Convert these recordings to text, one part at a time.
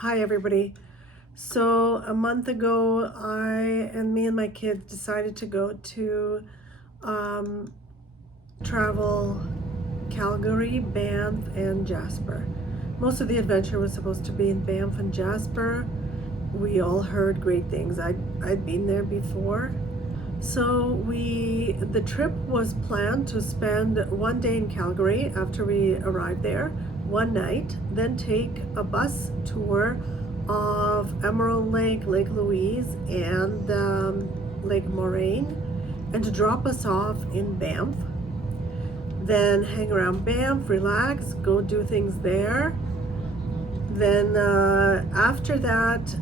Hi everybody. So a month ago, me and my kids decided to go to um, travel Calgary, Banff, and Jasper. Most of the adventure was supposed to be in Banff and Jasper. We all heard great things. I'd been there before. So the trip was planned to spend one day in Calgary after we arrived there, one night, then take a bus tour of Emerald Lake, Lake Louise, and Lake Moraine, and to drop us off in Banff. Then hang around Banff, relax, go do things there. Then after that,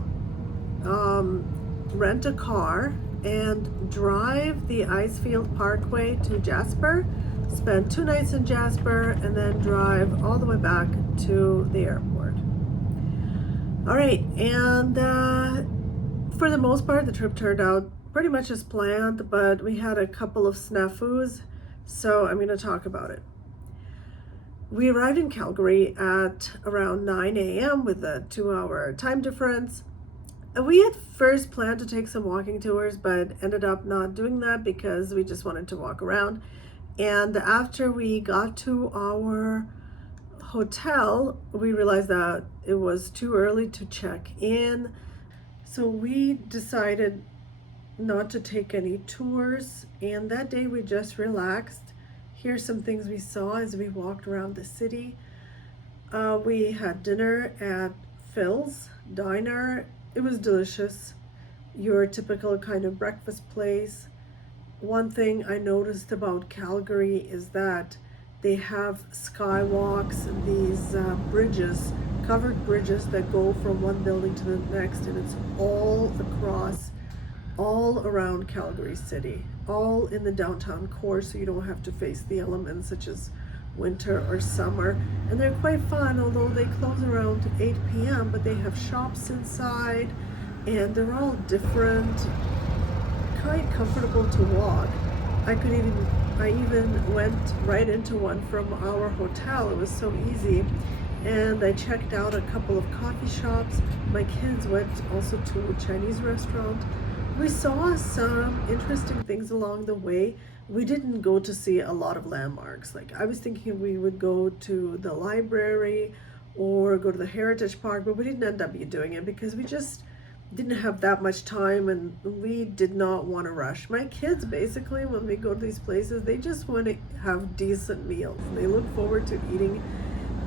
um, rent a car and drive the Icefield Parkway to Jasper, spend 2 nights in Jasper, and then drive all the way back to the airport. All right, and for the most part, the trip turned out pretty much as planned, but we had a couple of snafus, so I'm going to talk about it. We arrived in Calgary at around 9 a.m. with a 2-hour time difference. We had first planned to take some walking tours, but ended up not doing that because we just wanted to walk around. And after we got to our hotel, we realized that it was too early to check in. So we decided not to take any tours. And that day we just relaxed. Here's some things we saw as we walked around the city. We had dinner at Phil's Diner. It was delicious. Your typical kind of breakfast place. One thing I noticed about Calgary is that they have skywalks, these bridges, covered bridges that go from one building to the next, and it's all across, all around Calgary City, all in the downtown core, so you don't have to face the elements such as winter or summer. And they're quite fun, although they close around 8 p.m., but they have shops inside, and they're all different, quite comfortable to walk. I even went right into one from our hotel. It was so easy. And I checked out a couple of coffee shops. My kids went also to a Chinese restaurant. We saw some interesting things along the way. We didn't go to see a lot of landmarks. Like, I was thinking we would go to the library or go to the Heritage Park, but we didn't end up doing it because we just didn't have that much time, and we did not want to rush. My kids, basically, when we go to these places, they just want to have decent meals. They look forward to eating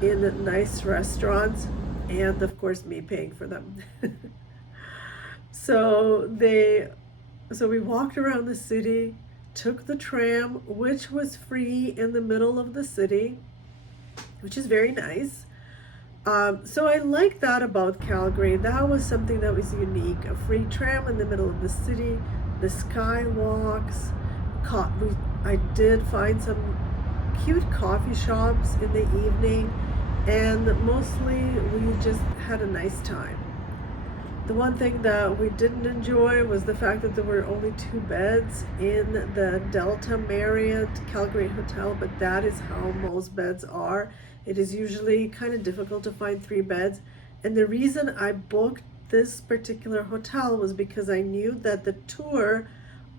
in nice restaurants, and of course me paying for them. So we walked around the city, took the tram, which was free in the middle of the city, which is very nice. So I like that about Calgary. That was something that was unique. A free tram in the middle of the city, the skywalks. I did find some cute coffee shops in the evening, and mostly we just had a nice time. The one thing that we didn't enjoy was the fact that there were only 2 beds in the Delta Marriott Calgary Hotel, but that is how most beds are. It is usually kind of difficult to find 3 beds. And the reason I booked this particular hotel was because I knew that the tour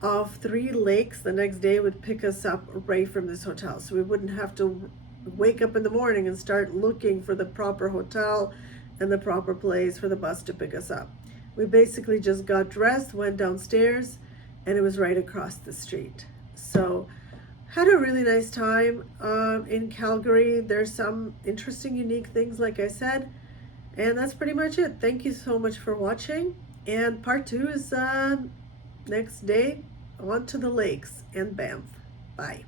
of 3 lakes the next day would pick us up right from this hotel. So we wouldn't have to wake up in the morning and start looking for the proper hotel and the proper place for the bus to pick us up. We basically just got dressed, went downstairs, and it was right across the street. So had a really nice time in Calgary. There's some interesting, unique things, like I said, and that's pretty much it. Thank you so much for watching, and part 2 is next day on to the lakes and Banff. Bye.